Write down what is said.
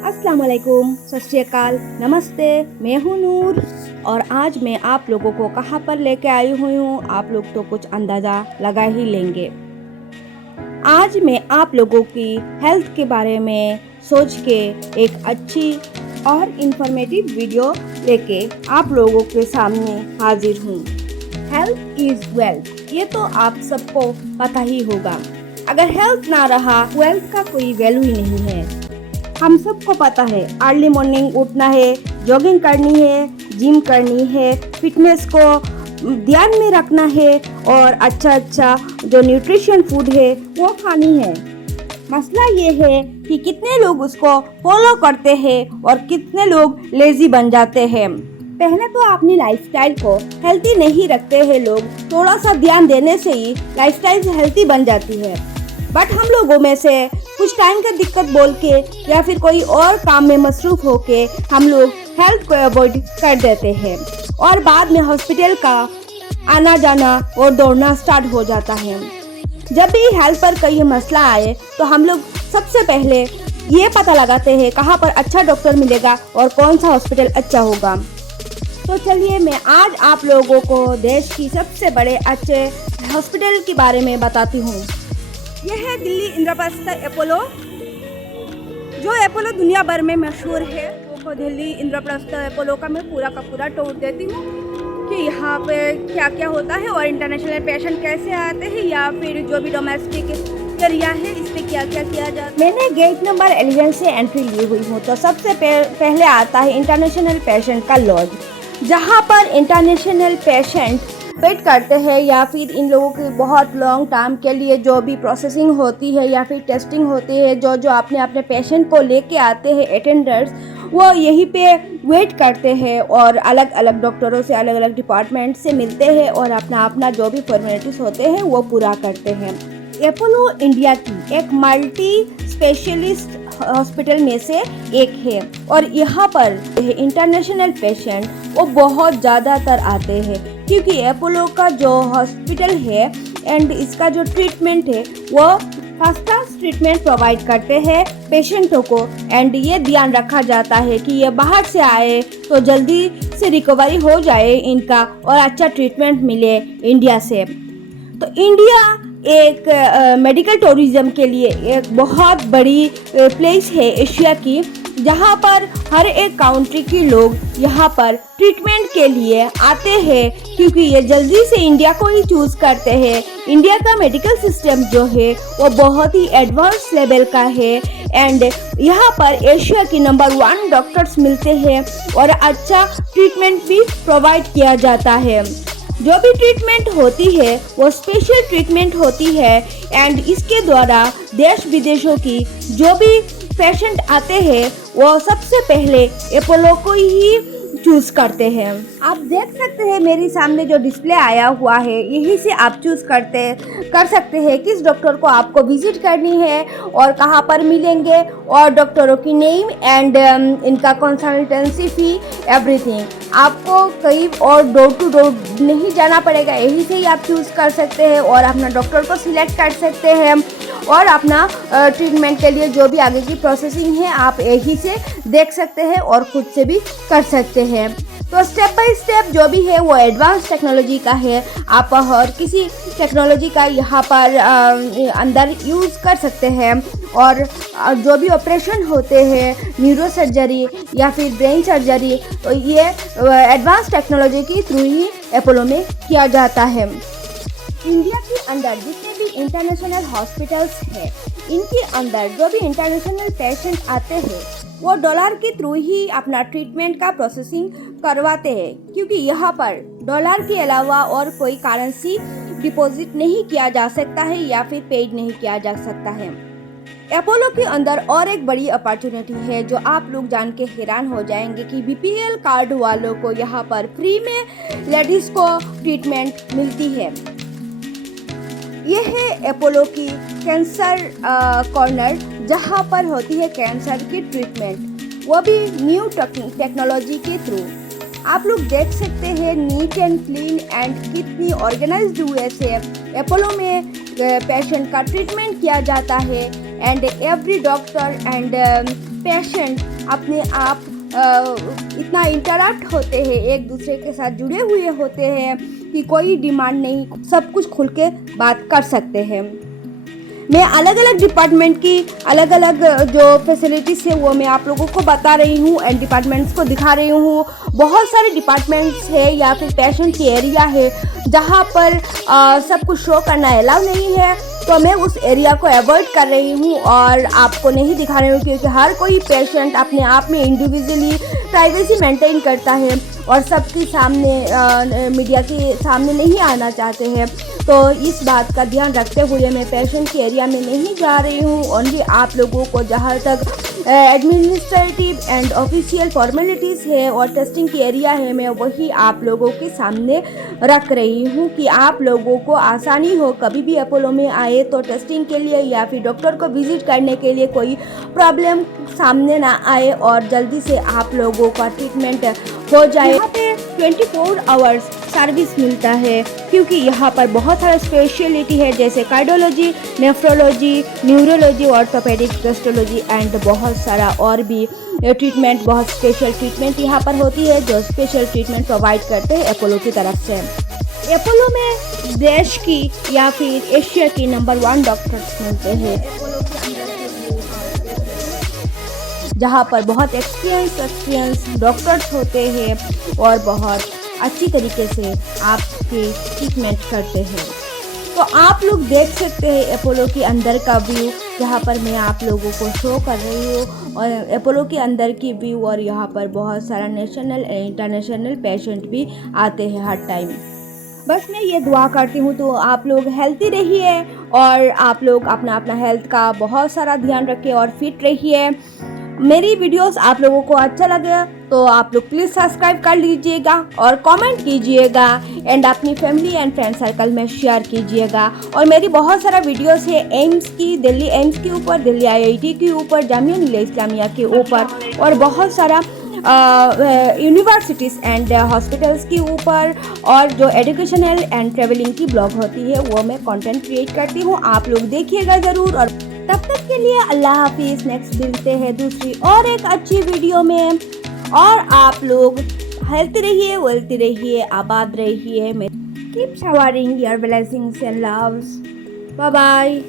अस्सलाम वालेकुम, सत श्री अकाल, नमस्ते। मैं हूँ नूर और आज मैं आप लोगों को कहाँ पर लेके आई हुई हूँ, आप लोग तो कुछ अंदाज़ा लगा ही लेंगे। आज मैं आप लोगों की हेल्थ के बारे में सोच के एक अच्छी और इन्फॉर्मेटिव वीडियो लेके आप लोगों के सामने हाजिर हूँ। हेल्थ इज़ वेल्थ, ये तो आप सबको पता ही होगा। अगर हेल्थ ना रहा, वेल्थ का कोई वैल्यू ही नहीं है। हम सबको पता है, अर्ली मॉर्निंग उठना है, जॉगिंग करनी है, जिम करनी है, फिटनेस को ध्यान में रखना है और अच्छा जो न्यूट्रिशन फूड है वो खानी है। मसला ये है कि कितने लोग उसको फॉलो करते हैं और कितने लोग लेजी बन जाते हैं। पहले तो अपनी लाइफस्टाइल को हेल्थी नहीं रखते हैं लोग, थोड़ा सा ध्यान देने से ही लाइफस्टाइल हेल्थी बन जाती है। बट हम लोगों में से कुछ टाइम का दिक्कत बोल के या फिर कोई और काम में मसरूफ होके हम लोग हेल्थ को अवॉइड कर देते हैं और बाद में हॉस्पिटल का आना जाना और दौड़ना स्टार्ट हो जाता है। जब भी हेल्थ पर कोई मसला आए तो हम लोग सबसे पहले ये पता लगाते हैं कहाँ पर अच्छा डॉक्टर मिलेगा और कौन सा हॉस्पिटल अच्छा होगा। तो चलिए मैं आज आप लोगों को देश की सबसे बड़े अच्छे हॉस्पिटल के बारे में बताती हूँ। यह है दिल्ली इंद्रप्रस्थ अपोलो। जो अपोलो दुनिया भर में मशहूर है, वो दिल्ली इंद्रप्रस्थ अपोलो का मैं पूरा का पूरा टूर देती हूँ कि यहाँ पे क्या क्या होता है और इंटरनेशनल पेशेंट कैसे आते हैं या फिर जो भी डोमेस्टिक एरिया है इस पर क्या क्या किया जाता है। मैंने गेट नंबर 11 से एंट्री ली हुई हूँ। तो सबसे पहले आता है इंटरनेशनल पेशेंट का लॉज, जहाँ पर इंटरनेशनल पेशेंट वेट करते हैं या फिर इन लोगों की बहुत लॉन्ग टाइम के लिए जो भी प्रोसेसिंग होती है या फिर टेस्टिंग होती है, जो अपने अपने पेशेंट को लेके आते हैं अटेंडर्स, वो यहीं पे वेट करते हैं और अलग अलग डॉक्टरों से अलग अलग डिपार्टमेंट से मिलते हैं और अपना अपना जो भी फॉर्मेलिटीज़ होते हैं वो पूरा करते हैं। अपोलो इंडिया की एक मल्टी स्पेशलिस्ट हॉस्पिटल में से एक है और यहाँ पर इंटरनेशनल पेशेंट वो बहुत ज़्यादातर आते हैं क्योंकि अपोलो का जो हॉस्पिटल है एंड इसका जो ट्रीटमेंट है वो फर्स्ट क्लास ट्रीटमेंट प्रोवाइड करते हैं पेशेंटों को। एंड ये ध्यान रखा जाता है कि ये बाहर से आए तो जल्दी से रिकवरी हो जाए इनका और अच्छा ट्रीटमेंट मिले इंडिया से। तो इंडिया एक मेडिकल टूरिज्म के लिए एक बहुत बड़ी प्लेस है एशिया की, जहाँ पर हर एक कंट्री के लोग यहाँ पर ट्रीटमेंट के लिए आते हैं क्योंकि ये जल्दी से इंडिया को ही चूज़ करते हैं। इंडिया का मेडिकल सिस्टम जो है वो बहुत ही एडवांस लेवल का है एंड यहाँ पर एशिया की नंबर 1 डॉक्टर्स मिलते हैं और अच्छा ट्रीटमेंट भी प्रोवाइड किया जाता है। जो भी ट्रीटमेंट होती है वो स्पेशल ट्रीटमेंट होती है एंड इसके द्वारा देश विदेशों की जो भी पेशेंट आते हैं वो सबसे पहले अपोलो को ही चूज़ करते हैं। आप देख सकते हैं मेरे सामने जो डिस्प्ले आया हुआ है, यहीं से आप चूज़ कर सकते हैं किस डॉक्टर को आपको विजिट करनी है और कहाँ पर मिलेंगे और डॉक्टरों की नेम एंड इनका कंसल्टेंसी फी एवरीथिंग। आपको कहीं और डोर टू डोर नहीं जाना पड़ेगा, यहीं से ही आप चूज़ कर सकते हैं और अपना डॉक्टर को सिलेक्ट कर सकते हैं और अपना ट्रीटमेंट के लिए जो भी आगे की प्रोसेसिंग है आप यहीं से देख सकते हैं और खुद से भी कर सकते हैं। तो स्टेप बाय स्टेप जो भी है वो एडवांस टेक्नोलॉजी का है। आप हर किसी टेक्नोलॉजी का यहाँ पर अंदर यूज़ कर सकते हैं और जो भी ऑपरेशन होते हैं न्यूरो सर्जरी या फिर ब्रेन सर्जरी, तो ये एडवांस टेक्नोलॉजी के थ्रू ही अपोलो में किया जाता है। इंडिया के अंदर जितने भी इंटरनेशनल हॉस्पिटल्स हैं, इनके अंदर जो भी इंटरनेशनल पेशेंट आते हैं वो डॉलर के थ्रू ही अपना ट्रीटमेंट का प्रोसेसिंग करवाते हैं क्योंकि यहाँ पर डॉलर के अलावा और कोई करेंसी डिपॉजिट नहीं किया जा सकता है या फिर पेड नहीं किया जा सकता है। अपोलो के अंदर और एक बड़ी अपॉर्चुनिटी है जो आप लोग जान के हैरान हो जाएंगे कि बीपीएल कार्ड वालों को यहाँ पर फ्री में लेडीज़ को ट्रीटमेंट मिलती है। यह है अपोलो की कैंसर कॉर्नर, जहाँ पर होती है कैंसर की ट्रीटमेंट, वो भी न्यू टेक्नोलॉजी के थ्रू। आप लोग देख सकते हैं नीट एंड क्लीन एंड कितनी ऑर्गेनाइज्ड वे से अपोलो में पेशेंट का ट्रीटमेंट किया जाता है and every doctor and patient अपने आप इतना इंटरैक्ट होते हैं, एक दूसरे के साथ जुड़े हुए होते हैं कि कोई डिमांड नहीं, सब कुछ खुल के बात कर सकते हैं। मैं अलग अलग डिपार्टमेंट की अलग अलग जो फैसिलिटीज़ है वो मैं आप लोगों को बता रही हूँ एंड डिपार्टमेंट्स को दिखा रही हूँ। बहुत सारे डिपार्टमेंट्स है या फिर पेशेंट की एरिया है जहाँ पर सब कुछ शो करना अलाउ नहीं है, तो मैं उस एरिया को अवॉइड कर रही हूँ और आपको नहीं दिखा रही हूँ, क्योंकि हर कोई पेशेंट अपने आप में इंडिविजुअली प्राइवेसी मेंटेन करता है और सबके सामने मीडिया के सामने नहीं आना चाहते हैं। तो इस बात का ध्यान रखते हुए मैं पेशेंट की एरिया में नहीं जा रही हूँ। ओनली आप लोगों को जहाँ तक एडमिनिस्ट्रेटिव एंड ऑफिशियल फॉर्मेलिटीज़ है और टेस्टिंग की एरिया है, मैं वही आप लोगों के सामने रख रही हूँ कि आप लोगों को आसानी हो, कभी भी अपोलो में आए तो टेस्टिंग के लिए या फिर डॉक्टर को विजिट करने के लिए कोई प्रॉब्लम सामने ना आए और जल्दी से आप लोगों का ट्रीटमेंट हो जाए। यहाँ पे 24 आवर्स सर्विस मिलता है, क्योंकि यहाँ पर बहुत सारा स्पेशलिटी है जैसे cardiology, nephrology, neurology, orthopaedic, gastrology and बहुत सारा और भी ट्रीटमेंट, बहुत स्पेशल ट्रीटमेंट यहाँ पर होती है जो स्पेशल ट्रीटमेंट प्रोवाइड करते हैं अपोलो की तरफ से। अपोलो में देश की या फिर एशिया की नंबर 1 डॉक्टर्स मिलते हैं, जहाँ पर बहुत एक्सपीरियंस डॉक्टर्स होते हैं और बहुत अच्छी तरीके से आपकी ट्रीटमेंट करते हैं। तो आप लोग देख सकते हैं अपोलो के अंदर का व्यू, जहाँ पर मैं आप लोगों को शो कर रही हूँ, और अपोलो के अंदर की व्यू, और यहाँ पर बहुत सारा नेशनल एंड इंटरनेशनल पेशेंट भी आते हैं हर टाइम। बस मैं ये दुआ करती हूँ तो आप लोग हेल्थी रहिए और आप लोग अपना हेल्थ का बहुत सारा ध्यान रखिए और फिट रहिए। मेरी वीडियोस आप लोगों को अच्छा लगे तो आप लोग प्लीज़ सब्सक्राइब कर लीजिएगा और कमेंट कीजिएगा एंड अपनी फैमिली एंड फ्रेंड सर्कल में शेयर कीजिएगा। और मेरी बहुत सारा वीडियोस है एम्स की, दिल्ली एम्स के ऊपर, दिल्ली IIT के ऊपर, जामिया मिलिया इस्लामिया के ऊपर और बहुत सारा यूनिवर्सिटीज़ एंड हॉस्पिटल्स के ऊपर, और जो एजुकेशनल एंड ट्रेवलिंग की ब्लॉग होती है वो मैं कंटेंट क्रिएट करती हूँ। आप लोग देखिएगा ज़रूर, और तब तक के लिए अल्लाह हाफिज़। नेक्स्ट मिलते हैं दूसरी और एक अच्छी वीडियो में, और आप लोग हेल्थी रहिए, वेल्थी रहिए, आबाद रहिए। Keep showering your blessings and loves. Bye bye.